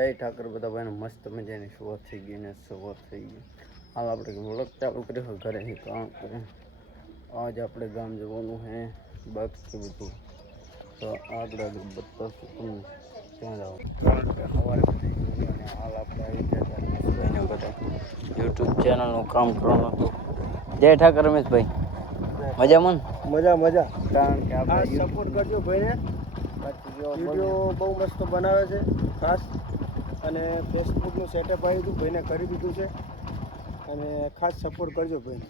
જય ઠાકર બધા ભાઈને મસ્ત મજાની શરૂઆત થઈ ગઈ ને શરૂઆત થઈ ગઈ. હાલ આપણે વ્લોગ ચાલુ કર્યો ઘરે કામ કરે. આજ આપણે ગામ જવાનું હે બાકી બધું તો આગળ બતાવશું તમને ત્યાં જાઓ. કારણ કે સવારે થઈ ગયું અને હાલ આપણે આવી ગયા રમેશભાઈને બધા યુટ્યુબ ચેનલનું કામ કરવાનું હતું. જય ઠાકર રમેશભાઈ, મજામાં મજા. કારણ કે ખાસ આપણે સપોર્ટ કરજો ભાઈને. વિડીયો બહુ મસ્ત બનાવે છે ખાસ, અને ફેસબુકનું સેટઅપ આવ્યું હતું ભાઈને કરી દીધું છે, અને ખાસ સપોર્ટ કરજો ભાઈને.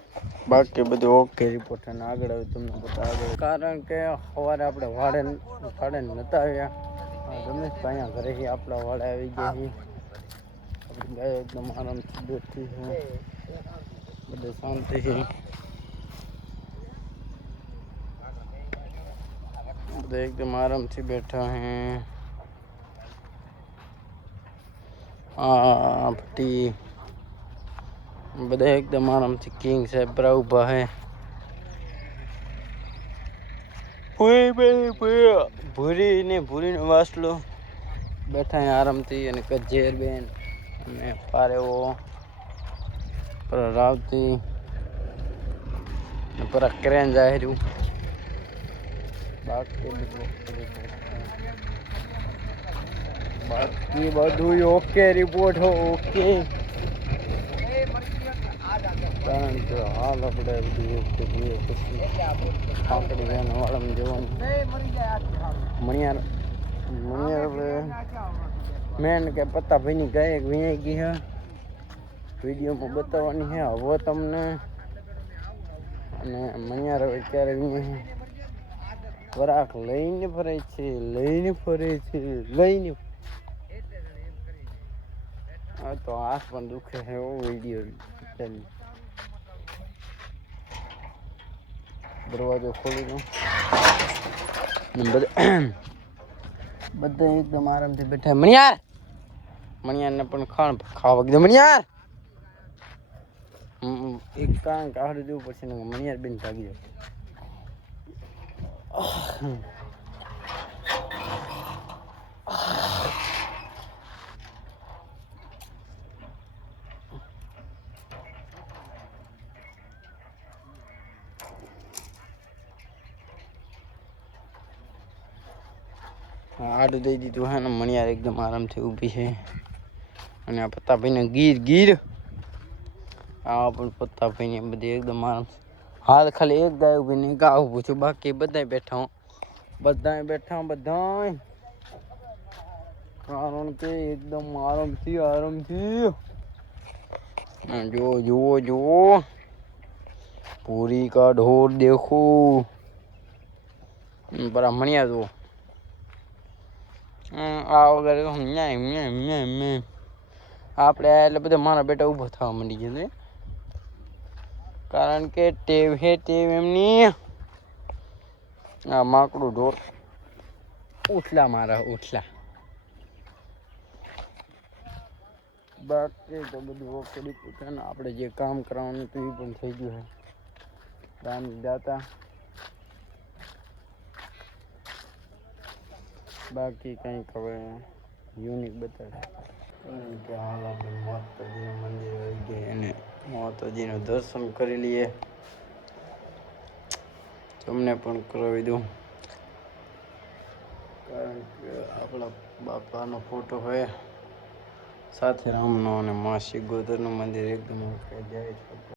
બાકી બધું ઓકે રિપોર્ટ અને આગળ આવ્યું તમને બતાવે. કારણ કે સવારે આપણે વાડે નહોતા આવ્યા. રમેશભાઈ અહીંયા ઘરેથી આપણા વાડે આવી ગયા છીએ. આપણી ગાય એકદમ આરામથી બેઠી છે, બધે શાંતિ છે, બધા એકદમ આરામથી બેઠા हैं. ભટ્ટી બધા એકદમ આરામથી કિંગ સાહેબ પર ઊભા હે. ભૂરીનો વાસલો બેઠા હે આરામથી, અને કજેર બેન અને પારેવો પર રાવતી પર ક્રેન જાય રહ્યું. બાકી બધું ઓકે રિપોર્ટ હો ઓકે. કારણ કે હાલ આપણે બધું ઓકે જોઈએ પછી કાંકડી બેન વાળામાં જવાનું. મણિયાર હવે મેન કે પત્તાભાઈની ગાય વીણાઈ ગઈ હે, વિડીયોમાં બતાવવાની છે હવે તમને. અને મણિયાર હવે ક્યારે વીણે વરાક લઈને ફરે છે. હા તો આંખ પણ દુખે છે એવો વિડીયો. દરવાજો ખોલી દો. બધા એકદમ આરામથી બેઠા. મણિયારને પણ ખાવા કીધું. મણિયાર એક કારણ કાઢી દેવું પછી મણિયાર બેન ભાગી જાય. આડું દઈ દીધું હે ને મણિયાર એકદમ આરામથી ઊભી છે. અને આ પત્તાભાઈને ગીર આ પણ પત્તાભાઈને બધી એકદમ આરામ. હાલ ખાલી એક ગાય ઊભી ને ગા ઊભું છું, બાકી બધા બેઠા કારણ કે એકદમ આરામથી જુઓ પૂરી કા ઢોર દેખો. બરા મણિયા જુઓ આ વગર આપણે એટલે બધા મારા બેટા ઊભો થવા માંડી ગયો. કારણ કે ટેવ એમની આ માકડું ઢોર ઉઠલા મારા ઉઠલા. બાકી તો બધું ઓકે છે ને. આપણે જે કામ કરવાનું હતું એ પણ થઈ ગયું છે. રામ દાતા બાકી કંઈક હવે યુનિક બતાવે કે હાલ આપણે માતાજીનું મંદિર આવી ગયા અને માતાજીનું દર્શન કરી લઈએ. તમને પણ કરાવી દઉં કારણ કે આપણા બાપાનો ફોટો હોય સાથે રામનો અને મા શિગોતરનું મંદિર એકદમ જાય.